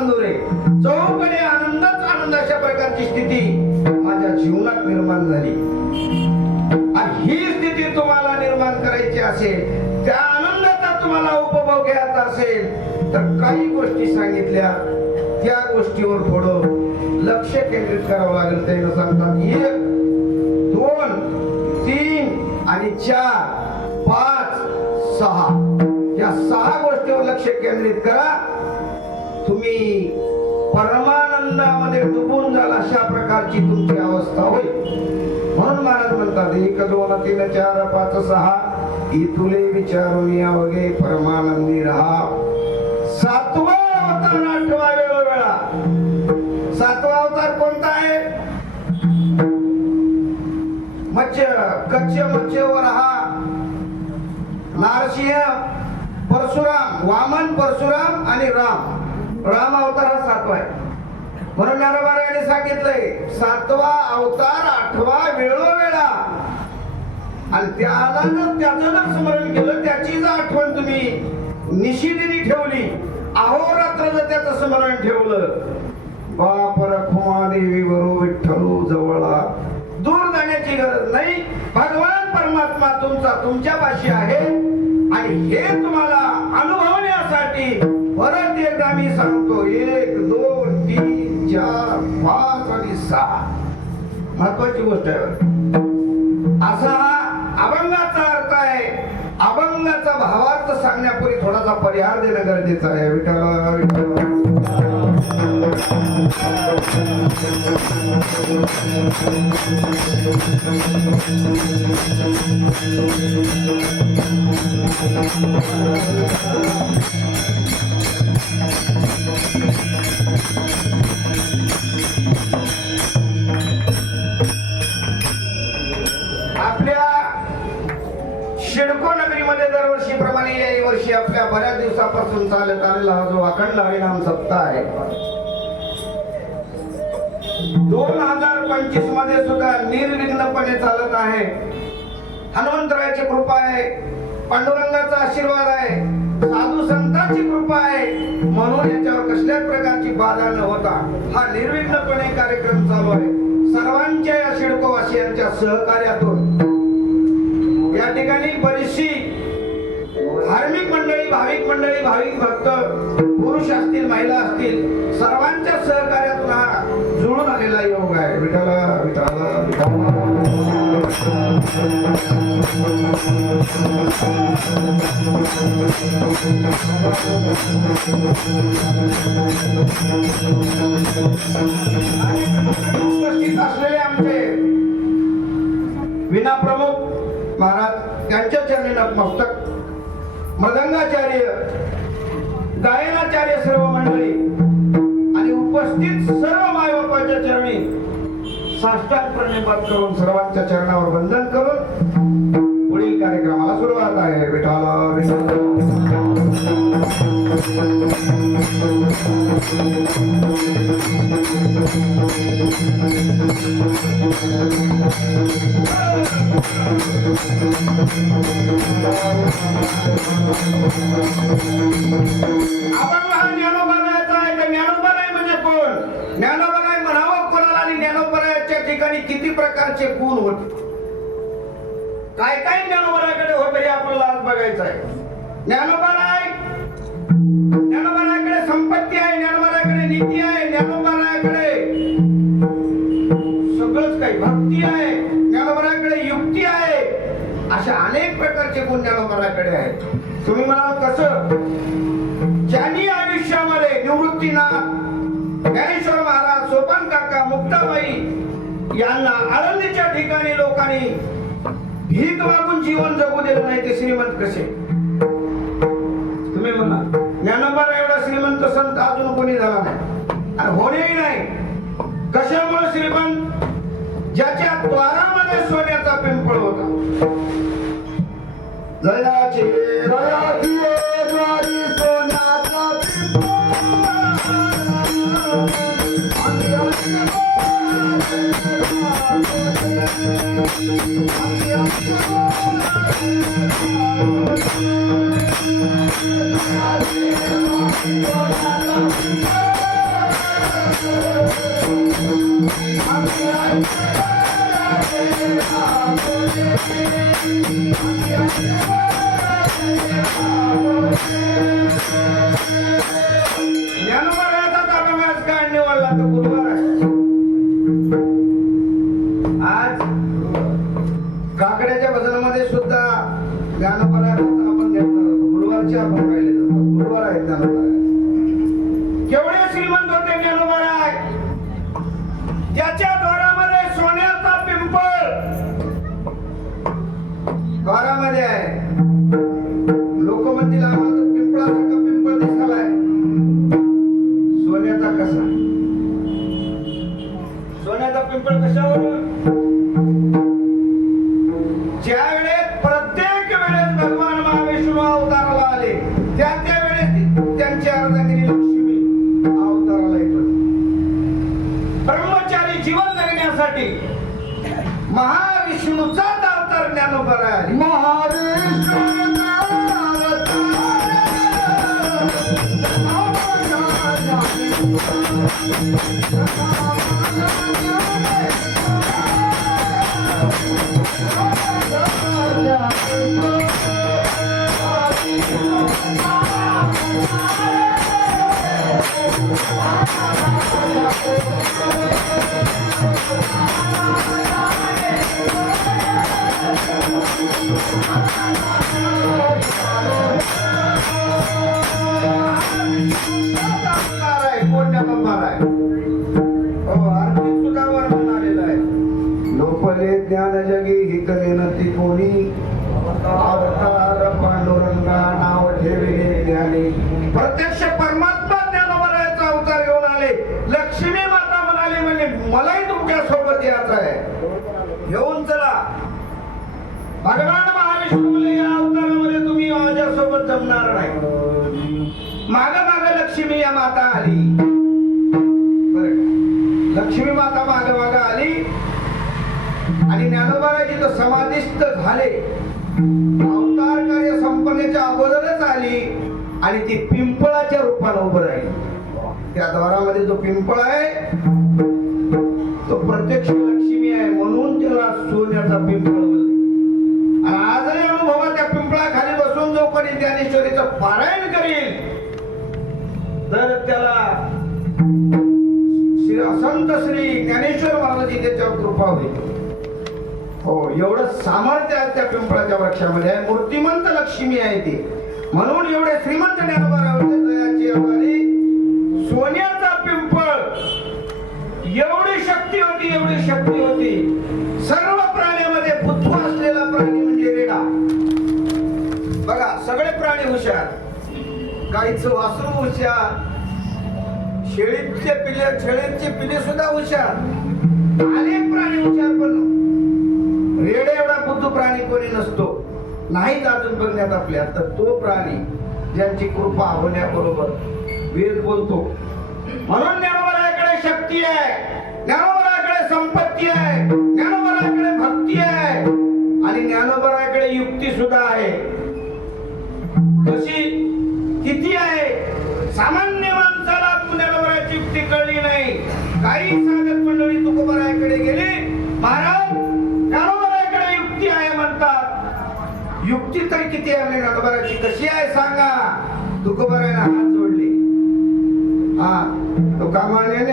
आनंद रे चौकडे आनंदच आनंद अशा प्रकारची स्थिती माझ्या जीवनात निर्माण झाली. आणि ही स्थिती तुम्हाला निर्माण करायची असेल त्या आनंदाचा तुम्हाला उपभोग घ्यायचा असेल तर काही गोष्टी सांगितल्या. त्या गोष्टीवर थोडं लक्ष केंद्रित करावं लागेल. ते सांगतात एक दोन तीन आणि चार पाच सहा. या सहा गोष्टीवर लक्ष केंद्रित करा. तुम्ही परमानंदामध्ये डुबून जाल अशा प्रकारची तुमची अवस्था होईल म्हणून महाराज म्हणतात एक दोन तीन चार पाच सहा इथुले विचारून या वगे परमानंदी राहा. सातवा अवतार आठवा वेळोवेळा. सातवा अवतार कोणता आहे? मच्छ कच्छ मच्छ हा नारसिंह परशुराम वामन परशुराम आणि राम. राम अवतार हा सातवा आहे. म्हणून ज्ञानोबारायाने सांगितलंय सातवा अवतार आठवा वेळोवेळा. आणि त्याला जर त्याचं जर स्मरण केलं त्याची जर आठवण तुम्ही निशिदिनी ठेवली अहोरात्र जर त्याचं स्मरण ठेवलं बाप रखुमादेवी बरो विठ्ठलो जवळा. दूर जाण्याची गरज नाही. भगवान परमात्मा तुमचा तुमच्या पाशी आहे. आणि हे तुम्हाला अनुभवण्यासाठी परत मी सांगतो एक दोन तीन चार पाच आणि सहा. महत्वाची गोष्ट आहे. असा हा अभंगाचा अर्थ आहे. अभंगाचा भावार्थ सांगण्यापूर्वी थोडासा परिहार देणं गरजेचं आहे. विठ्ठल विठ्ठल. आपल्या दरवर्षी प्रमाणे वर्षी आपल्या बऱ्याच दिवसापासून चालत आलेला हा जो अखंड हरिनाम सप्ताह आहे. दोन हजार पंचवीसमध्ये सुद्धा निर्विघ्नपणे चालत आहे. हनुमंतरायाची कृपा आहे. पांडुरंगाचा आशीर्वाद आहे. साधू संतांची कृपा आहे. म्हणून याच्यावर कसल्याच प्रकारची बाधा न होता हा निर्विघ्नपणे कार्यक्रम चालू आहे. सर्वांच्या या शिडकोवासियांच्या सहकार्यातून. या ठिकाणी बरीचशी धार्मिक मंडळी भाविक मंडळी भाविक भक्त पुरुष असतील महिला असतील सर्वांच्या सहकार्यातून हा जुळून आलेला योग आहे. विठाला विठाला उपस्थित असलेले आमचे विना प्रमुख महाराज त्यांच्या चरणी नतमस्तक. मृदंगाचार्य गायनाचार्य सर्व मंडळी आणि उपस्थित सर्व मायबापाच्या चरणी साष्टांग प्रणिपात करून सर्वांच्या चरणावर वंदन करून पुढील कार्यक्रमाला सुरुवात आहे. विठाला विठाला म्हणजे किती प्रकारचे गुण होते? काय काय ज्ञानोबराकडे होत हे आपल्याला आज बघायचं आहे. ज्ञानोबाराय ज्ञानोबाराकडे संपत्ती आहे ज्ञानोबाराकडे नीती आहे ज्ञानोबाराकडे सगळंच काही भक्ती आहे ज्ञानोबराकडे युक्ती आहे. अशा अनेक प्रकारचे गुण लोकांकडे आहेत. तुम्ही म्हणाल कसं? ज्यांनी आयुष्यामध्ये निवृत्तीनाथ ज्ञानेश्वर महाराज सोपान काका मुक्ताबाई यांना आळंदीच्या ठिकाणी लोकांनी भीक मागून जीवन जगू दिलं नाही ते श्रीमंत कसे? तुम्ही म्हणा ज्ञानोबारा एवढा श्रीमंत संत अजून कोणी झाला नाही. आणि होणेही नाही. कशामुळे श्रीमंत? ज्याच्या द्वारामध्ये सोन्याचा पिंपळ होता. जयाचे जयाची द्वारी सोन्याचा पिंपळ ज्ञानोबाराचा ताबा आज काय आज काकड्याच्या सुद्धा आपण घेतला जातात गुरुवार आहेत केवढे श्रीमंत होते ज्ञानोबा. सोन्याचा कसा? सोन्याचा पिंपळ कशावर? ज्या वेळेस प्रत्येक वेळेस भगवान महाविष्णू अवताराला आले त्या त्या वेळेस त्यांची लक्ष्मी अवताराला येत ब्रह्मचारी जीवन जगण्यासाठी महाविष्णूचा अवतार ज्ञानोबा आली अवतार भगवान महाविष्णूले या अवतारामध्ये तुम्ही माझ्यासोबत जमणार नाही. माग माग लक्ष्मी या माता आली. लक्ष्मी माता माग माग आली. आणि ज्ञानोबाराजी तर समाधिस्थ झाले. अवतार कार्य संपन्नच्या अगोदरच आली. आणि ती पिंपळाच्या रूपाला उभं राहिली. त्या द्वारामध्ये जो पिंपळ आहे तो प्रत्यक्ष लक्ष्मी आहे म्हणून त्याला सोन्याचा पिंपळ कोणी ज्ञानेश्वरीचं पारायण करील तर त्याला श्री असंत श्री ज्ञानेश्वर महाराज त्याच्यावर कृपा होईल. हो एवढं सामर्थ्य आहे त्या पिंपळाच्या वृक्षामध्ये. आहे मूर्तिमंत लक्ष्मी आहे ती. म्हणून एवढे श्रीमंत ज्ञानोबा सोन्याचा पिंपळ. एवढी शक्ती होती एवढी शक्ती होती. सर्व गाईचं वासरू हुशार. शेळीचे पिले शेळीचे पिले सुद्धा हुशार. अनेक प्राणी हुशार पण रेडे एवढा बुद्ध प्राणी कोणी नसतो. नाहीच अजून बघण्यात आपल्या तर तो प्राणी ज्यांची कृपा होण्याबरोबर वेद बोलतो. म्हणून ज्ञानोबराकडे शक्ती आहे. ज्ञानोबराकडे संपत्ती आहे. ज्ञानोबराकडे भक्ती आहे. आणि ज्ञानोबराकडे युक्ती सुद्धा आहे. तशी किती आहे. सामान्य माणसाला ज्ञानोबराची युक्ती कळली नाही. काही साधक मंडळी तुकोबराकडे गेले. महाराज ज्ञानोबराकडे युक्ती आहे म्हणतात. युक्ती तरी किती आहे? ज्ञानोबराची कशी आहे सांगा. तुकोबराने हात जोडले. हा तो कामाने